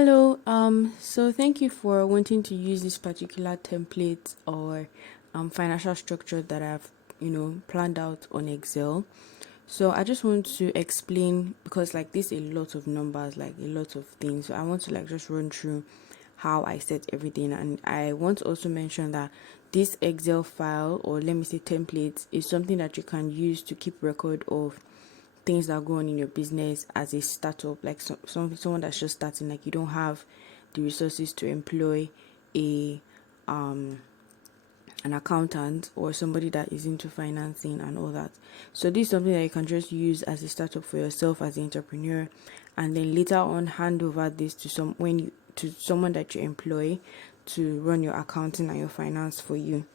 Hello, so thank you for wanting to use this particular template or financial structure that I've, planned out on Excel. So I just want to explain because like this a lot of numbers, like a lot of things. So I want to like just run through how I set everything, and I want to also mention that this Excel file, or let me say templates, is something that you can use to keep record of things that go on in your business as a startup, like someone that's just starting, like you don't have the resources to employ a an accountant or somebody that is into financing and all that. So this is something that you can just use as a startup for yourself as an entrepreneur, and then later on hand over this to someone that you employ to run your accounting and your finance for you.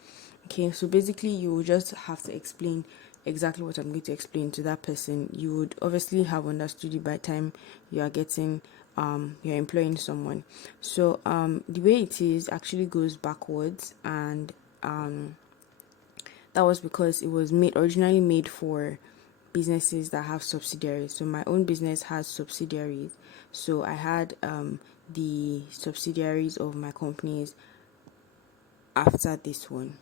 Okay, so basically you will just have to explain exactly what I'm going to explain to that person. You would obviously have understood it by the time you are getting you're employing someone. So the way it is actually goes backwards, and that was because it was originally made for businesses that have subsidiaries. So my own business has subsidiaries. So I had the subsidiaries of my companies after this one.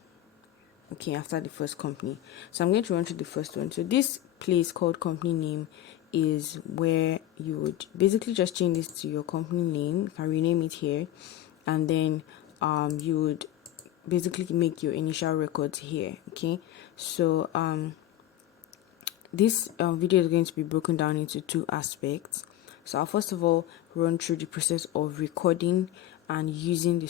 Okay, after the first company. So I'm going to run through the first one. So this place called company name is where you would basically just change this to your company name. You can rename it here, and then you would basically make your initial records here. Okay, so this video is going to be broken down into two aspects. So I'll first of all run through the process of recording and using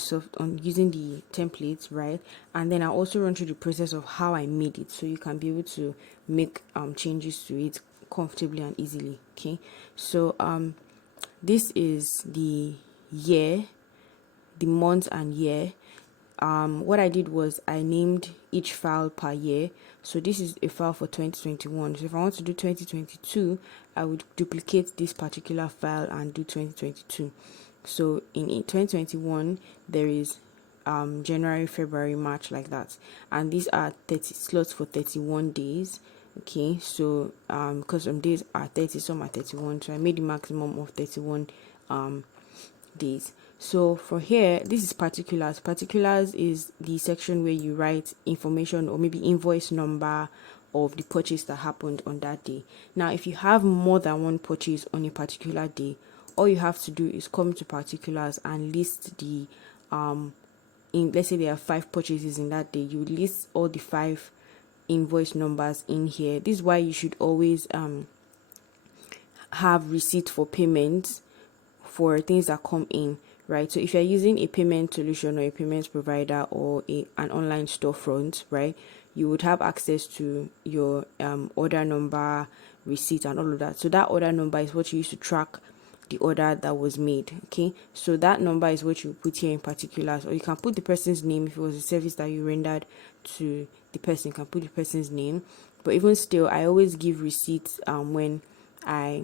using the templates, right? And then I'll also run through the process of how I made it, so you can be able to make changes to it comfortably and easily. Okay, so this is the year, the month and year. What I did was I named each file per year. So this is a file for 2021. So if I want to do 2022, I would duplicate this particular file and do 2022. So in 2021, there is January, February, March, like that. And these are 30 slots for 31 days. Okay, so because some days are 30, some are 31. So I made the maximum of 31 days. So for here, this is particulars. Particulars is the section where you write information or maybe invoice number of the purchase that happened on that day. Now, if you have more than one purchase on a particular day, all you have to do is come to particulars and list the in, let's say there are 5 purchases in that day, you list all the 5 invoice numbers in here. This is why you should always have receipt for payments for things that come in, right? So if you're using a payment solution or a payment provider or an online storefront, right, you would have access to your order number, receipt, and all of that. So that order number is what you use to track the order that was made. Okay, so that number is what you put here in particulars, or you can put the person's name. If it was a service that you rendered to the person, you can put the person's name. But even still, I always give receipts when I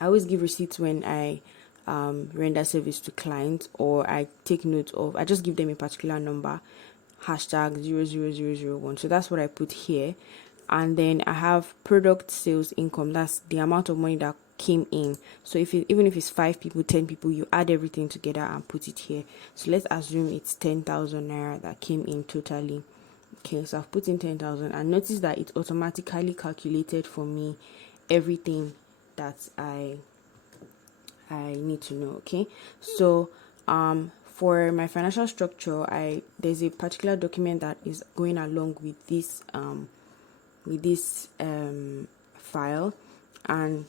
always give receipts when I render service to clients, or I take note of, I just give them a particular number, hashtag 00001. So that's what I put here. And then I have product sales income. That's the amount of money that came in. So even if it's 5 people, 10 people, you add everything together and put it here. So let's assume it's 10,000 naira that came in totally. Okay, so I've put in 10,000, and notice that it automatically calculated for me everything that I need to know. Okay, so for my financial structure, there's a particular document that is going along with this file, and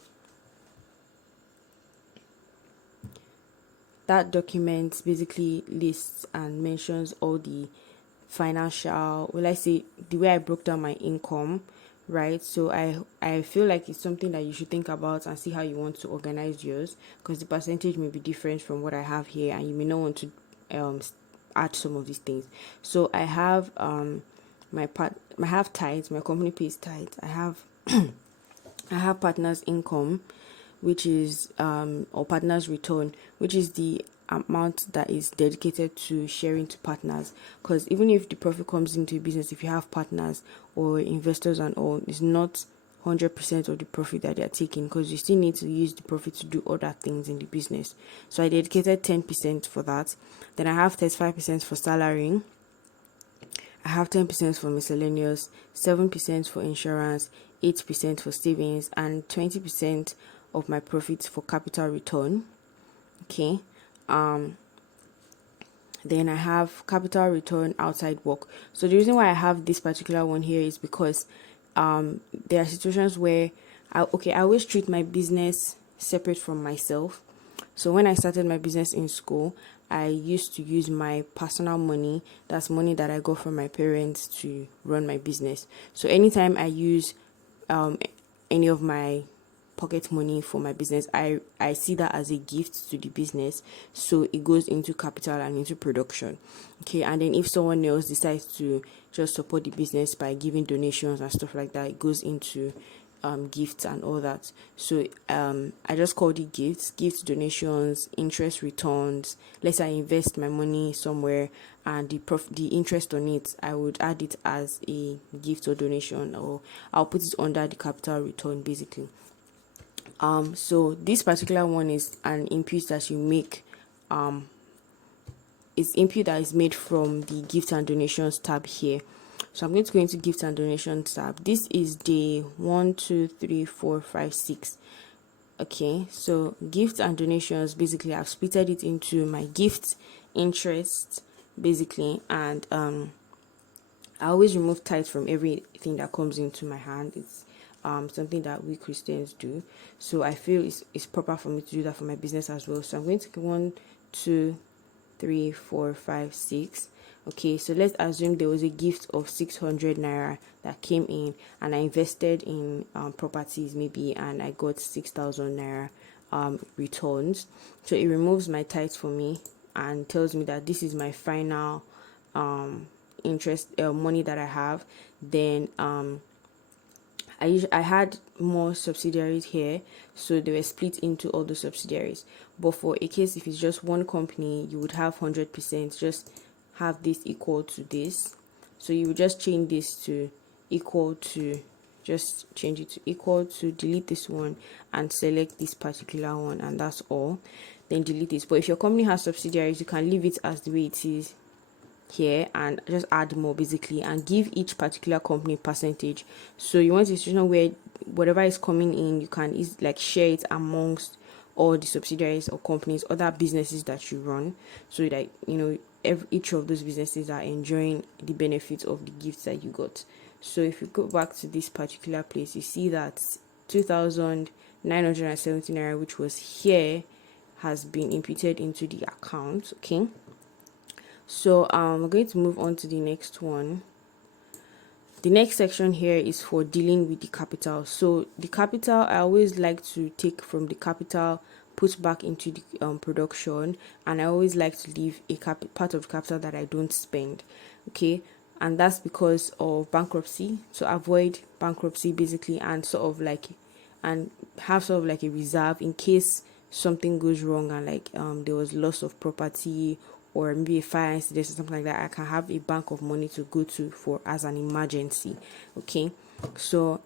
that document basically lists and mentions all the financial, well, I say the way I broke down my income, right? So I feel like it's something that you should think about and see how you want to organize yours, because the percentage may be different from what I have here, and you may not want to add some of these things. So I have I have tithes. My company pays tithes. I have I have partners income, which is or partners return, which is the amount that is dedicated to sharing to partners. Because even if the profit comes into a business, if you have partners or investors and all, it's not 100% of the profit that they're taking, because you still need to use the profit to do other things in the business. So I dedicated 10% for that. Then I have 35% for salary. I have 10% for miscellaneous, 7% for insurance, 8% for savings, and 20% of my profits for capital return. Okay. Then I have capital return outside work. So the reason why I have this particular one here is because there are situations where I always treat my business separate from myself. So when I started my business in school, I used to use my personal money, that's money that I got from my parents, to run my business. So anytime I use any of my pocket money for my business, I see that as a gift to the business, so it goes into capital and into production. Okay, and then if someone else decides to just support the business by giving donations and stuff like that, it goes into gifts and all that. So I just called it gifts, donations, interest returns. Let's say I invest my money somewhere, and the interest on it, I would add it as a gift or donation, or I'll put it under the capital return basically. So this particular one is an input that you make. It's input that is made from the gift and donations tab here. So I'm going to go into gift and donations tab. This is day 1, 2, 3, 4, 5, 6. Okay, so gifts and donations, basically I've splitted it into my gift, interest, basically, and I always remove tithes from everything that comes into my hand. It's something that we Christians do, so I feel it's proper for me to do that for my business as well. So I'm going to go 1, 2, 3, 4, 5, 6. Okay, so let's assume there was a gift of 600 naira that came in, and I invested in properties maybe, and I got 6,000 naira returns. So it removes my tithes for me and tells me that this is my final interest money that I have. Then I had more subsidiaries here, so they were split into all the subsidiaries. But for a case if it's just one company, you would have 100%, just have this equal to this. So you would just change this to equal to, just change it to equal to, delete this one and select this particular one, and that's all. Then delete this. But if your company has subsidiaries, you can leave it as the way it is here and just add more basically, and give each particular company percentage. So you want a situation where whatever is coming in, you can like share it amongst all the subsidiaries or companies, other businesses that you run, so that each of those businesses are enjoying the benefits of the gifts that you got. So if you go back to this particular place, you see that 2,970 naira, which was here, has been imputed into the account. Okay, so we're going to move on to the next one. The next section here is for dealing with the capital. So the capital, I always like to take from the capital, put back into the production, and I always like to leave a part of the capital that I don't spend. Okay, and that's because of bankruptcy, to avoid bankruptcy basically, and have sort of like a reserve in case something goes wrong, and like there was loss of property, or maybe a fire incident or something like that. I can have a bank of money to go to for as an emergency. Okay, so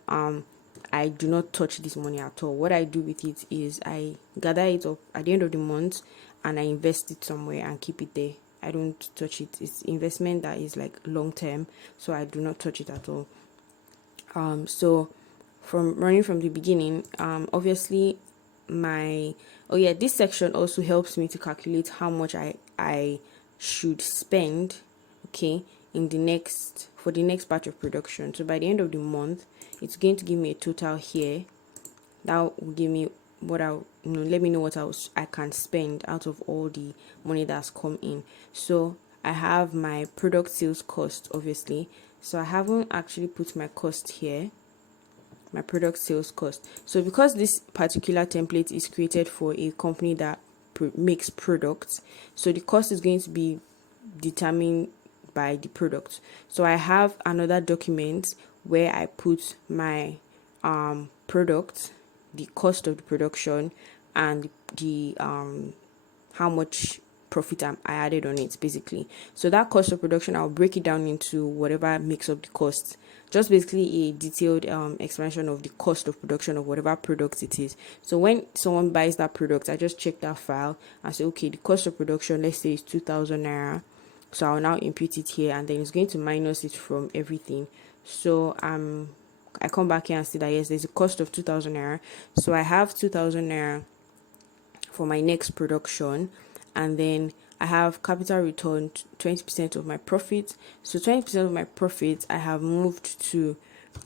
I do not touch this money at all. What I do with it is I gather it up at the end of the month and I invest it somewhere and keep it there. I don't touch it. It's investment that is like long term, so I do not touch it at all. So from running from the beginning, obviously this section also helps me to calculate how much I should spend, okay, for the next batch of production. So by the end of the month, it's going to give me a total here. That will give me what let me know what I can spend out of all the money that's come in. So I have my product sales cost, obviously. So I haven't actually put my cost here, my product sales cost. So because this particular template is created for a company that makes products, so the cost is going to be determined by the product. So I have another document where I put my product, the cost of the production, and the how much profit I added on it, basically. So that cost of production, I'll break it down into whatever makes up the cost. Just basically a detailed explanation of the cost of production of whatever product it is. So when someone buys that product, I just check that file and say, okay, the cost of production, let's say, is 2,000 naira. So I'll now input it here, and then it's going to minus it from everything. So I come back here and see that yes, there's a cost of 2,000 naira. So I have 2,000 naira for my next production, and then I have capital return 20% of my profit. So 20% of my profit I have moved to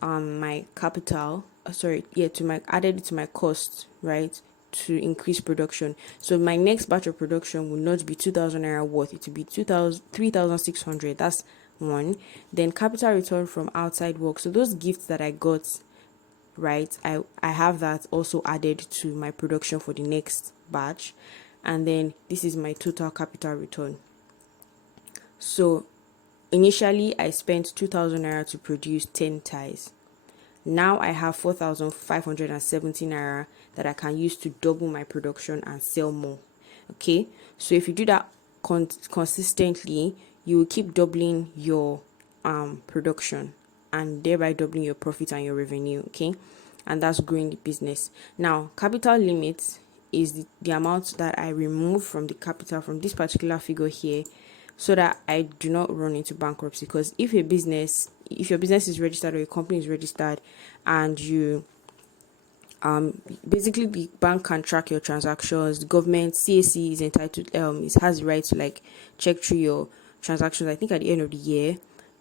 my capital. To my added it to my cost, right? To increase production. So my next batch of production will not be 2,000 naira worth, it will be 3,600. That's one. Then capital return from outside work. So those gifts that I got, right, I have that also added to my production for the next batch. And then this is my total capital return. So initially I spent 2,000 naira to produce 10 ties. Now I have 4,570 naira that I can use to double my production and sell more. Okay, so if you do that consistently, you will keep doubling your production, and thereby doubling your profit and your revenue. Okay, and that's growing the business. Now, capital limit is the amount that I remove from the capital from this particular figure here, so that I do not run into bankruptcy. Because if your business is registered, or your company is registered, and you basically the bank can track your transactions, the government, CAC is entitled it has the right to like check through your transactions, I think at the end of the year.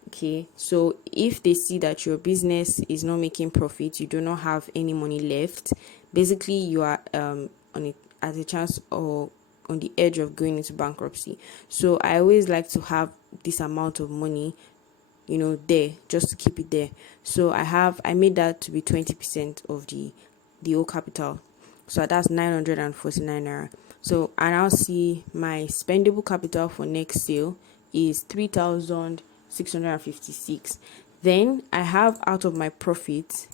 Okay, so if they see that your business is not making profit, you do not have any money left, basically you are on it as a chance or on the edge of going into bankruptcy. So I always like to have this amount of money, there, just to keep it there. So I made that to be 20% of the whole capital. So that's 949 naira. So I now see my spendable capital for next sale is 3,656. Then I have out of my profit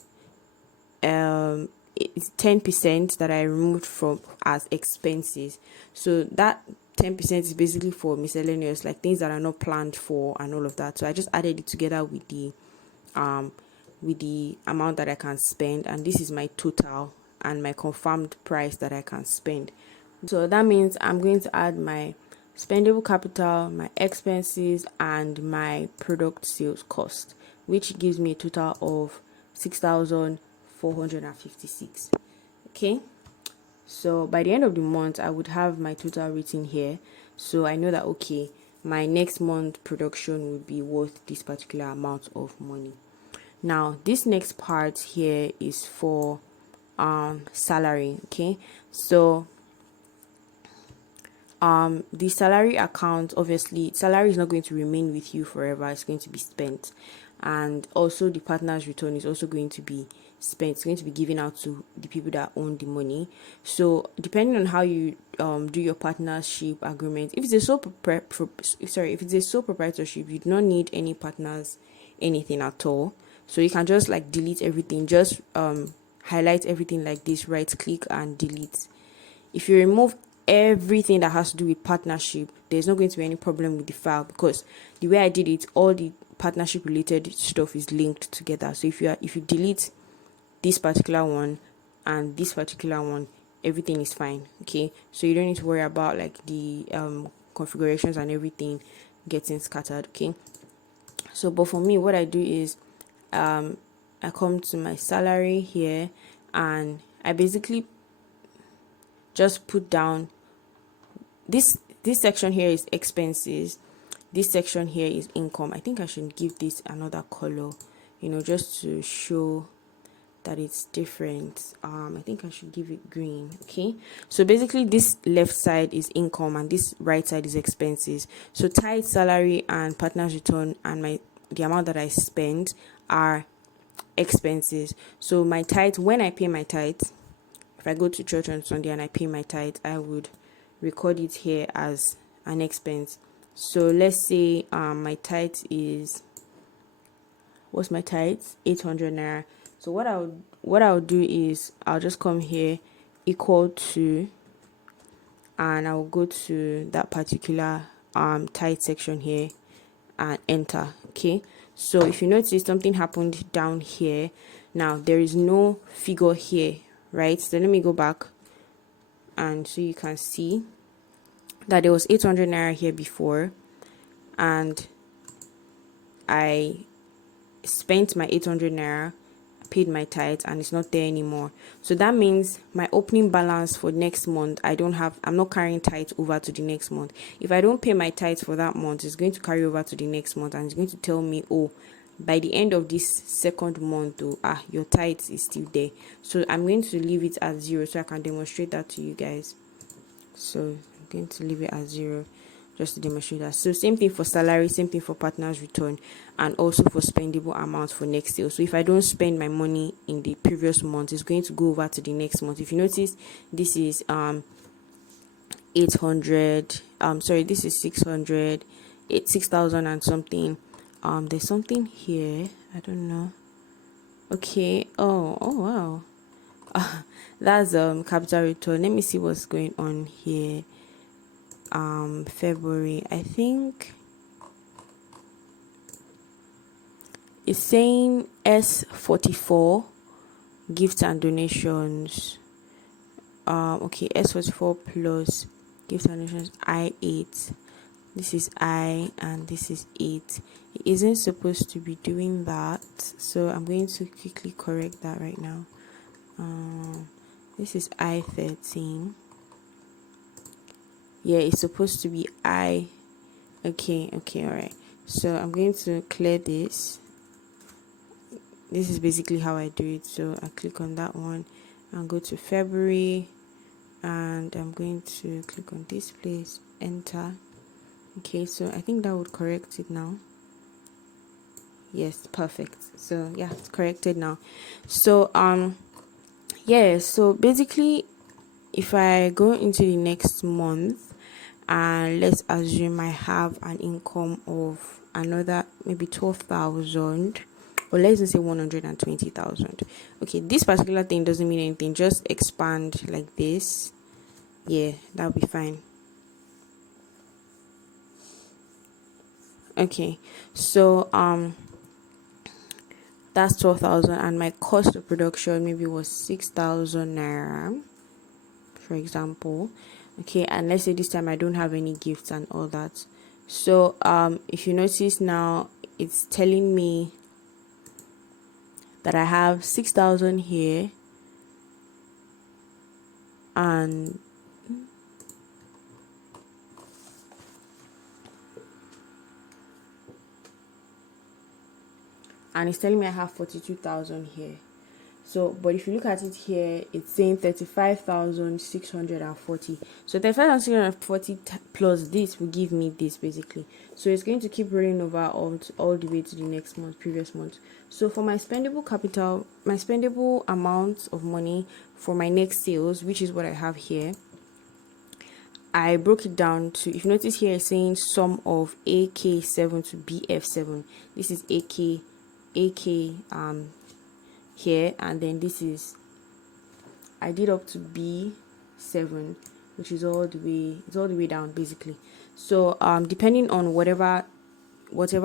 it's 10% that I removed from as expenses. So that 10% is basically for miscellaneous, like things that are not planned for and all of that. So I just added it together with the amount that I can spend, and this is my total and my confirmed price that I can spend. So that means I'm going to add my spendable capital, my expenses, and my product sales cost, which gives me a total of 6,456. Okay, so by the end of the month I would have my total written here, so I know that okay, my next month production will be worth this particular amount of money. Now this next part here is for salary. Okay, so the salary account, obviously salary is not going to remain with you forever, it's going to be spent. And also the partner's return is also going to be spent, it's going to be given out to the people that own the money. So depending on how you do your partnership agreement, if it's a sole proprietorship, you do not need any partners, anything at all. So you can just like delete everything, just highlight everything like this, right click and delete. If you remove everything that has to do with partnership, there's not going to be any problem with the file, because the way I did it, all the partnership related stuff is linked together. So if you delete this particular one and this particular one, everything is fine. Okay, so you don't need to worry about like the configurations and everything getting scattered. Okay, so but for me, what I do is I come to my salary here, and I basically just put down this section here is expenses, this section here is income. I think I should give this another color, just to show that it's different. I think I should give it green. Okay, so basically this left side is income and this right side is expenses. So tithe, salary, and partner's return, and the amount that I spend are expenses. So my tithe, when I pay my tithe, if I go to church on Sunday and I pay my tithe, I would record it here as an expense. So let's say my tithe is, what's my tithe? 800 naira. So what I'll do is I'll just come here, equal to and I will go to that particular tithe section here and enter. Okay, so if you notice, something happened down here. Now there is no figure here, right? So let me go back, and so you can see that there was 800 naira here before, and I spent my 800 naira, paid my tithe, and it's not there anymore. So that means my opening balance for next month, I'm not carrying tithe over to the next month. If I don't pay my tithe for that month, it's going to carry over to the next month, and it's going to tell me, oh, by the end of this second month, your tithe is still there. So I'm going to leave it at 0 so I can demonstrate that to you guys. So I'm going to leave it at 0 just to demonstrate that. So same thing for salary, same thing for partner's return, and also for spendable amounts for next sale. So if I don't spend my money in the previous month, it's going to go over to the next month. If you notice, this is 800, this is 600, 6,000 and something. There's something here, I don't know. Okay, oh wow. That's capital return. Let me see what's going on here. February, I think it's saying S44 gifts and donations. Okay, S44 plus gifts and donations, I8. This is I and this is 8. It isn't supposed to be doing that, so I'm going to quickly correct that right now. This is I13. Yeah, it's supposed to be I. Okay, all right. So I'm going to clear this. This is basically how I do it. So I click on that one and go to February, and I'm going to click on this place, enter. Okay, so I think that would correct it now. Yes, perfect. So yeah, it's corrected now. So so basically, if I go into the next month, and let's assume I have an income of another maybe 12,000, or let's just say 120,000. Okay, this particular thing doesn't mean anything, just expand like this. Yeah, that'll be fine. Okay, so that's 12,000, and my cost of production maybe was 6,000 naira, for example. Okay, and let's say this time I don't have any gifts and all that. So if you notice now, it's telling me that I have 6,000 here, and it's telling me I have 42,000 here. So, but if you look at it here, it's saying 35,640. So 35,640 plus this will give me this basically. So it's going to keep rolling over all the way to the next month, previous month. So for my spendable capital, my spendable amount of money for my next sales, which is what I have here, I broke it down to, if you notice here, it's saying sum of AK7 to BF7. This is AK here, and then this is, I did up to B7, which is all the way down basically. So depending on whatever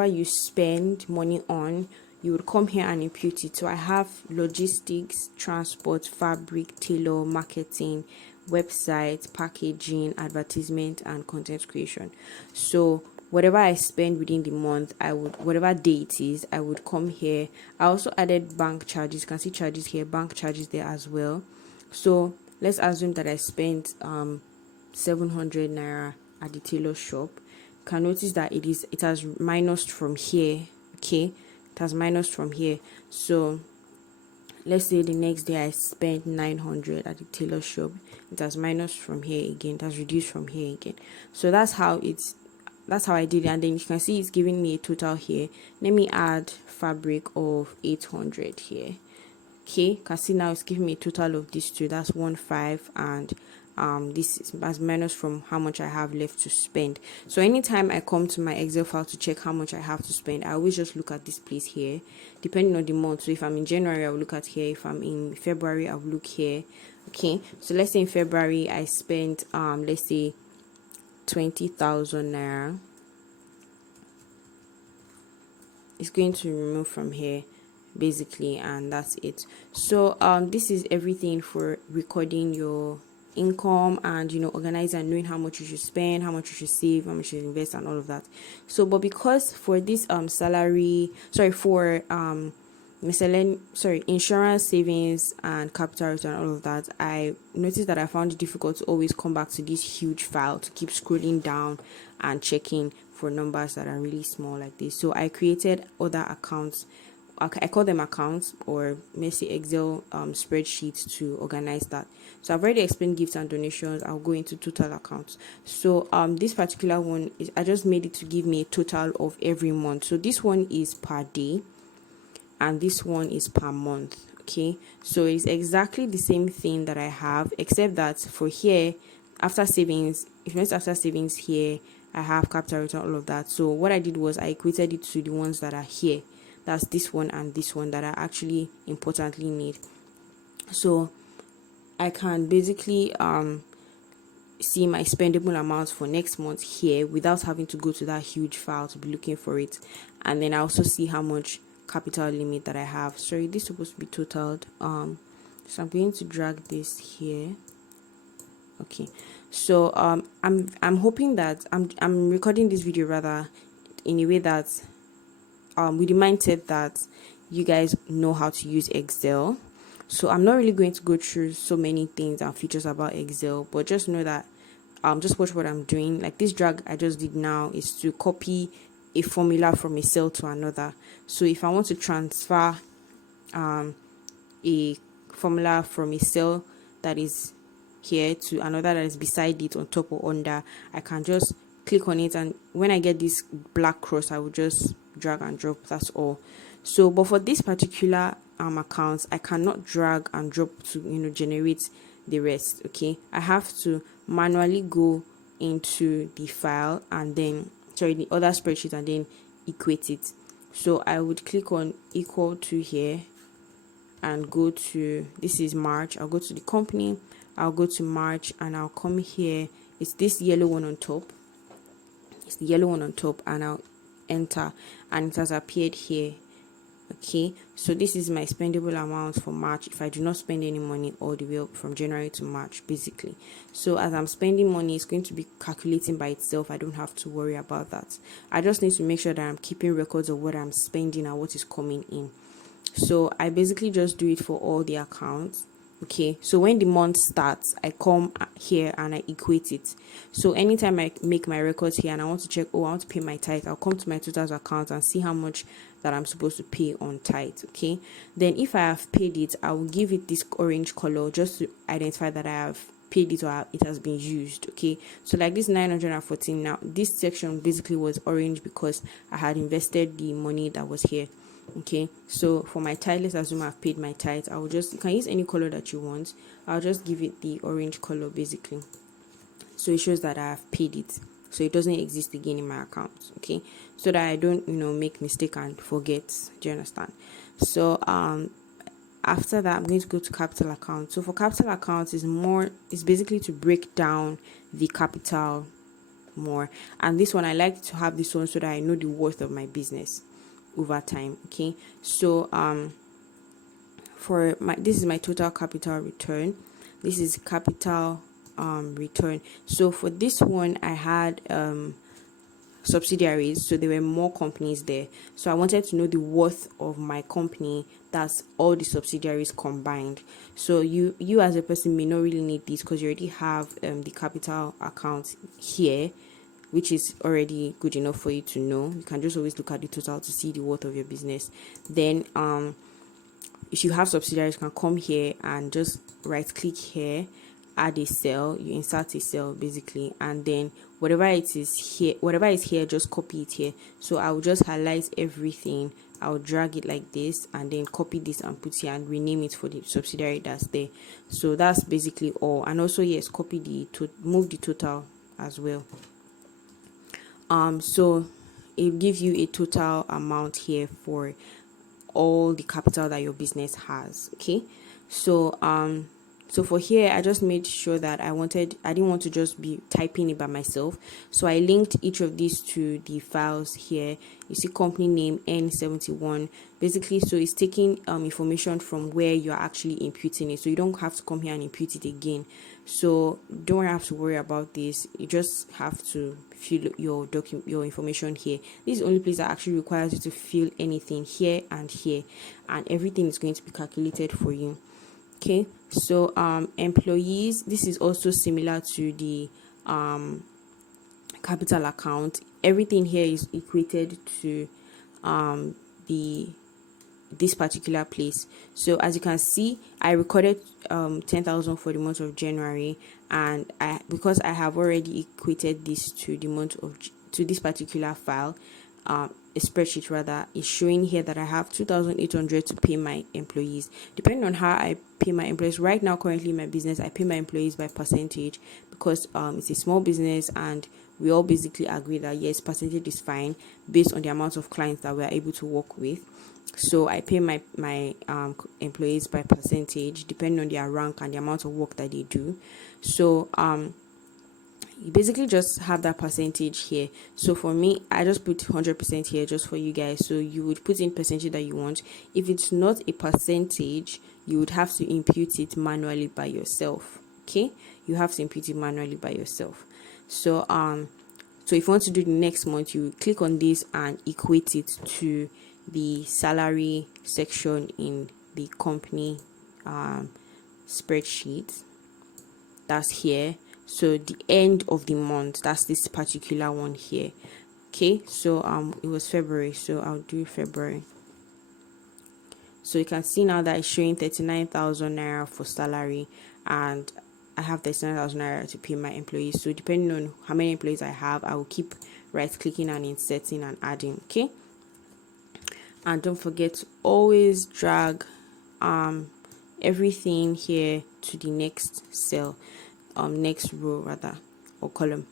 you spend money on, you would come here and impute it. So I have logistics, transport, fabric, tailor, marketing, website, packaging, advertisement, and content creation. So whatever I spend within the month, whatever day it is, I would come here. I also added bank charges. You can see charges here, bank charges there as well. So let's assume that I spent 700 naira at the tailor shop. You can notice that it has minused from here. Okay, it has minused from here. So let's say the next day I spent 900 at the tailor shop. It has minused from here again. It has reduced from here again. So that's how I did it, and then you can see it's giving me a total here. Let me add fabric of 800 here. Okay, you can see now it's giving me a total of these two. That's 15, and this is as minus from how much I have left to spend. So anytime I come to my Excel file to check how much I have to spend, I always just look at this place here, depending on the month. So if I'm in January, I'll look at here. If I'm in February, I'll look here. Okay, so let's say in February I spent let's say 20,000 naira. It's going to remove from here basically, and that's it. So this is everything for recording your income and organizing and knowing how much you should spend, how much you should save, how much you should invest, and all of that. So but because for this for insurance, savings, and capital return, all of that, I noticed that I found it difficult to always come back to this huge file to keep scrolling down and checking for numbers that are really small like this. So I created other accounts. I call them accounts, or maybe Excel spreadsheets to organize that. So I've already explained gifts and donations. I'll go into total accounts. So this particular one is, I just made it to give me a total of every month. So this one is per day, and this one is per month. Okay, so it's exactly the same thing that I have, except that for here, after savings, if it's after savings here, I have capital return, all of that. So what I did was I equated it to the ones that are here. That's this one and this one that I actually importantly need. So I can basically see my spendable amounts for next month here without having to go to that huge file to be looking for it. And then I also see how much capital limit that I have. Sorry, this is supposed to be totaled. So I'm going to drag this here. Okay, so I'm hoping that I'm recording this video rather in a way that with the mindset that you guys know how to use Excel. So I'm not really going to go through so many things and features about Excel, but just know that just watch what I'm doing. Like this drag I just did now is to copy a formula from a cell to another. So if I want to transfer a formula from a cell that is here to another that is beside it, on top or under, I can just click on it, and when I get this black cross, I will just drag and drop. That's all. So but for this particular account, I cannot drag and drop to generate the rest. Okay, I have to manually go into the file and then the other spreadsheet and then equate it. So I would click on equal to here and go to, this is March. I'll go to the company, I'll go to March, and I'll come here. It's this yellow one on top. It's the yellow one on top, and I'll enter, and it has appeared here. Okay, so this is my spendable amount for March if I do not spend any money all the way up from January to March basically. So as I'm spending money, it's going to be calculating by itself. I don't have to worry about that. I just need to make sure that I'm keeping records of what I'm spending and what is coming in. So I basically just do it for all the accounts. Okay, so when the month starts, I come here and I equate it. So anytime I make my records here and I want to check, I want to pay my tithe, I'll come to my totals account and see how much that I'm supposed to pay on tithe. Okay, then if I have paid it, I will give it this orange color just to identify that I have paid it or it has been used. Okay, so like this 914, now this section basically was orange because I had invested the money that was here. Okay, so for my tithe, let's assume I've paid my tithe. I will just, you can use any color that you want. I'll just give it the orange color basically, so it shows that I have paid it, so it doesn't exist again in my account. Okay, so that I don't make mistake and forget. Do you understand? So after that, I'm going to go to capital account. So for capital accounts is basically to break down the capital more, and this one I like to have this one so that I know the worth of my business over time. Okay, so this is my total capital return. This is capital return. So for this one, I had subsidiaries, so there were more companies there. So I wanted to know the worth of my company. That's all the subsidiaries combined. So you as a person may not really need this because you already have the capital account here, which is already good enough for you to know. You can just always look at the total to see the worth of your business. Then if you have subsidiaries, you can come here and just right click here, add a cell, you insert a cell basically, and then whatever is here, just copy it here. So I will just highlight everything, I'll drag it like this and then copy this and put here and rename it for the subsidiary that's there. So that's basically all. And also yes, move the total as well. So it gives you a total amount here for all the capital that your business has. Okay, so So for here, I just made sure that I didn't want to just be typing it by myself. So I linked each of these to the files here. You see company name N71, basically. So it's taking information from where you're actually imputing it. So you don't have to come here and impute it again. So don't have to worry about this. You just have to fill your information here. This is the only place that actually requires you to fill anything here, and everything is going to be calculated for you. Okay, so employees, this is also similar to the capital account. Everything here is equated to the this particular place. So as you can see, I recorded 10,000 for the month of January, and because I have already equated this to the month of to this particular file, a spreadsheet rather, is showing here that I have 2,800 to pay my employees. Depending on how I pay my employees, right now currently in my business, I pay my employees by percentage, because it's a small business and we all basically agree that yes, percentage is fine based on the amount of clients that we are able to work with. So I pay my employees by percentage depending on their rank and the amount of work that they do. So you basically just have that percentage here. So for me, I just put 100% here just for you guys. So you would put in percentage that you want. If it's not a percentage, you would have to impute it manually by yourself. Okay, you have to impute it manually by yourself. So so if you want to do the next month, you click on this and equate it to the salary section in the company spreadsheet. That's here. So the end of the month, that's this particular one here. Okay, so it was February, so I'll do February. So you can see now that it's showing 39,000 naira for salary, and I have 39,000 naira to pay my employees. So depending on how many employees I have, I will keep right clicking and inserting and adding. Okay, and don't forget to always drag everything here to the next cell, next row rather, or column.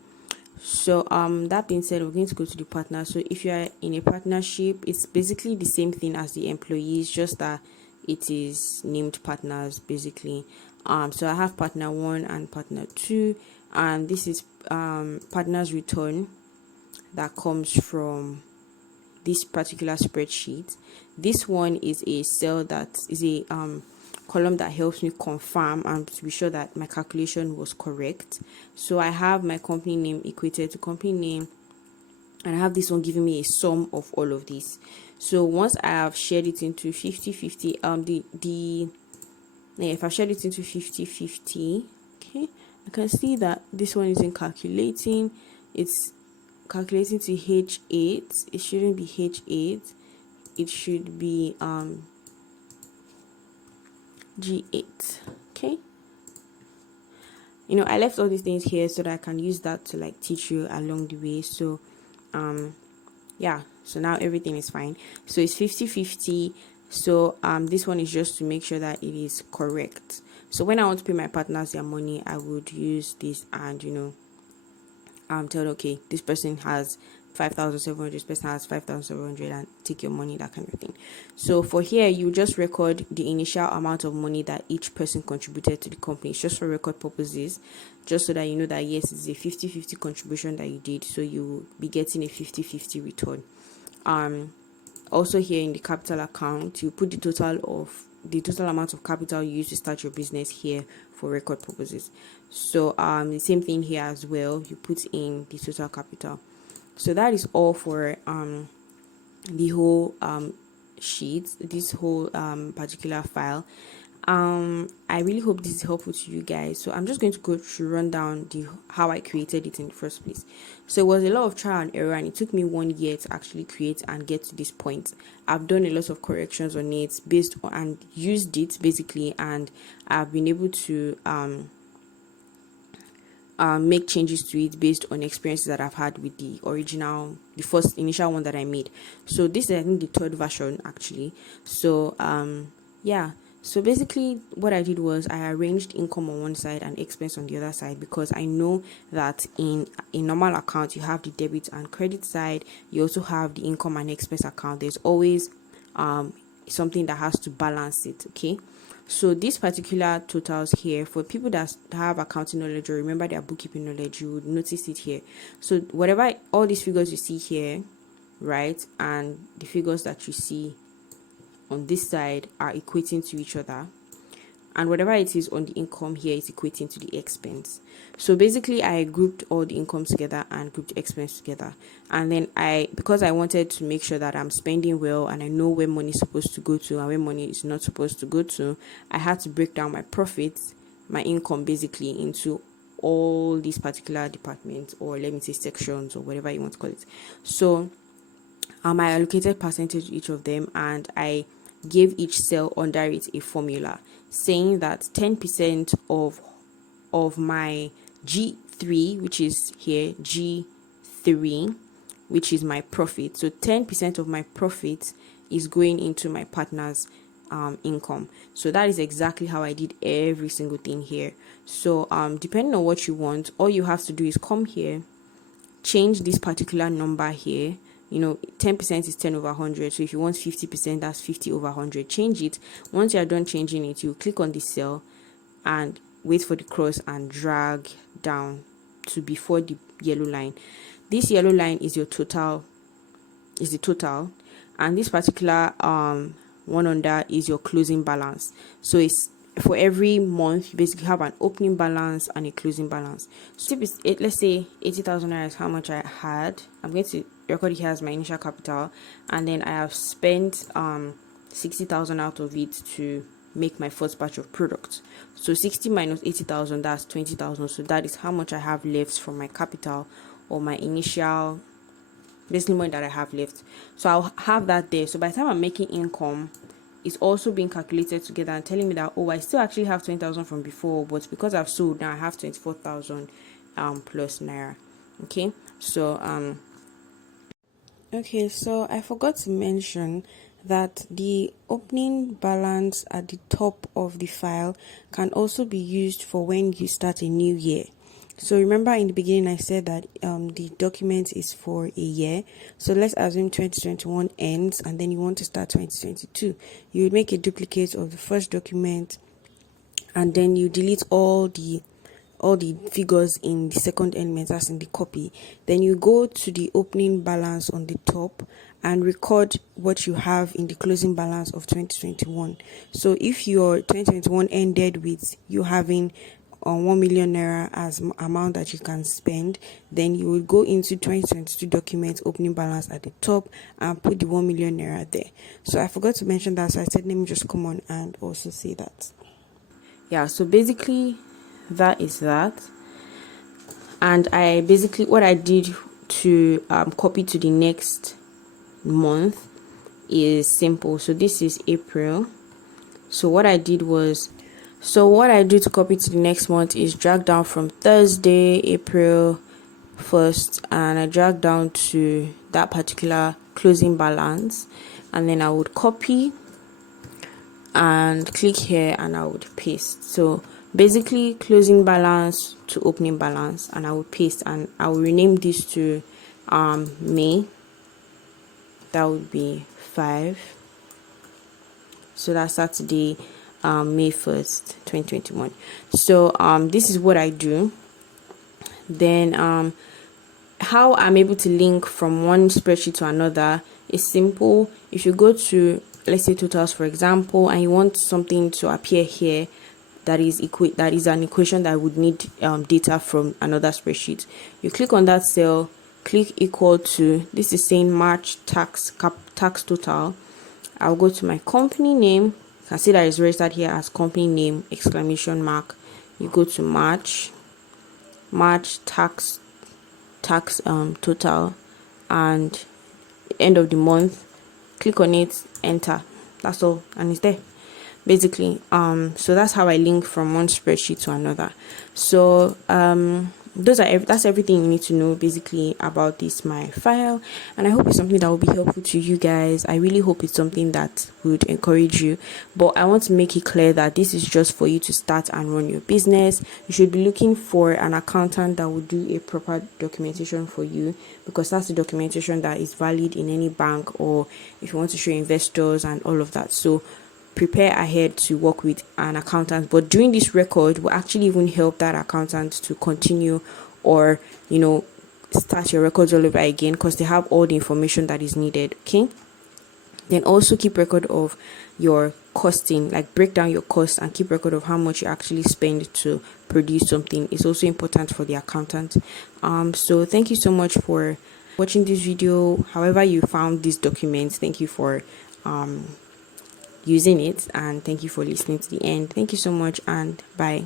So that being said, we're going to go to the partner. So if you are in a partnership, it's basically the same thing as the employees, just that it is named partners basically. So I have partner 1 and partner 2, and this is partners return that comes from this particular spreadsheet. This one is a cell that is a column that helps me confirm and to be sure that my calculation was correct. So I have my company name equated to company name, and I have this one giving me a sum of all of these. So once I have shared it into 50-50, if I shared it into 50-50, okay, I can see that this one isn't calculating. It's calculating to H8. It shouldn't be H8. It should be G8. Okay, I left all these things here so that I can use that to like teach you along the way. So yeah, so now everything is fine. So it's 50-50. So this one is just to make sure that it is correct. So when I want to pay my partners their money, I would use this and tell, okay, this person has 5,700, this person has 5,700, and take your money, that kind of thing. So for here, you just record the initial amount of money that each person contributed to the company. It's just for record purposes, just so that you know that yes, it's a 50-50 contribution that you did, so you will be getting a 50-50 return. Also here in the capital account, you put the total amount of capital you use to start your business here for record purposes. So the same thing here as well, you put in the total capital. So that is all for the whole sheet, this whole particular file. I really hope this is helpful to you guys. So I'm just going to run down how I created it in the first place. So it was a lot of trial and error, and it took me 1 year to actually create and get to this point. I've done a lot of corrections on it based on and used it basically, and I've been able to make changes to it based on experiences that I've had with the first initial one that I made. So this is, I think, the third version actually. So yeah. So basically what I did was I arranged income on one side and expense on the other side, because I know that in a normal account you have the debit and credit side, you also have the income and expense account. There's always something that has to balance it, okay? So these particular totals here, for people that have accounting knowledge or remember their bookkeeping knowledge, you would notice it here. So whatever, all these figures you see here, right, and the figures that you see on this side are equating to each other, and whatever it is on the income here is equating to the expense. So basically I grouped all the income together and grouped expense together, and then because I wanted to make sure that I'm spending well and I know where money is supposed to go to and where money is not supposed to go to, I had to break down my profits, my income, basically into all these particular departments, or let me say sections, or whatever you want to call it. So I allocated percentage to each of them, and I gave each cell under it a formula saying that 10% of my G3, which is here G3, which is my profit. So 10% of my profit is going into my partner's income. So that is exactly how I did every single thing here. So depending on what you want, all you have to do is come here, change this particular number here. 10% is 10 over 100. So if you want 50%, that's 50 over 100. Change it. Once you're done changing it, you click on the cell and wait for the cross and drag down to before the yellow line. This yellow line is your total, is the total, and this particular one under is your closing balance. So it's for every month you basically have an opening balance and a closing balance. So if let's say 80,000 naira is how much I had, I'm going to record it here as my initial capital, and then I have spent 60,000 out of it to make my first batch of products. So 60 minus 80,000, that's 20,000. So that is how much I have left from my capital, or my initial, basically money that I have left. So I'll have that there. So by the time I'm making income, it's also being calculated together and telling me that, oh, I still actually have 20,000 from before, but because I've sold now, I have 24,000 plus naira. Okay, so so I forgot to mention that the opening balance at the top of the file can also be used for when you start a new year. So remember in the beginning I said that the document is for a year. So let's assume 2021 ends and then you want to start 2022. You would make a duplicate of the first document, and then you delete all the figures in the second element, as in the copy. Then you go to the opening balance on the top and record what you have in the closing balance of 2021. So if your 2021 ended with you having 1 million naira as amount that you can spend, then you will go into 2022 document opening balance at the top and put the 1 million naira there. So I forgot to mention that, so I said let me just come on and also say that. Yeah, so basically that is that. And what I did to copy to the next month is simple. So this is April. So what I do to copy to the next month is drag down from Thursday, April 1st, and I drag down to that particular closing balance, and then I would copy and click here and I would paste. So basically closing balance to opening balance, and I would paste, and I will rename this to May. That would be 5. So that's Saturday, May 1st, 2021. So this is what I do. Then how I'm able to link from one spreadsheet to another is simple. If you go to, let's say, totals, for example, and you want something to appear here that is an equation that would need data from another spreadsheet, you click on that cell, click equal to, this is saying March tax total. I'll go to my company name. You can see that it's registered here as company name ! You go to March tax total, and end of the month, click on it, enter. That's all, and it's there basically. So that's how I link from one spreadsheet to another. So that's everything you need to know basically about this my file, and I hope it's something that will be helpful to you guys. I really hope it's something that would encourage you, but I want to make it clear that this is just for you to start and run your business. You should be looking for an accountant that will do a proper documentation for you, because that's the documentation that is valid in any bank, or if you want to show investors and all of that. So prepare ahead to work with an accountant. But doing this record will actually even help that accountant to continue, or start your records all over again, because they have all the information that is needed. Okay. Then also keep record of your costing, like break down your costs and keep record of how much you actually spend to produce something. It's also important for the accountant. So thank you so much for watching this video. However you found this document, thank you for using it, and thank you for listening to the end. Thank you so much, and bye.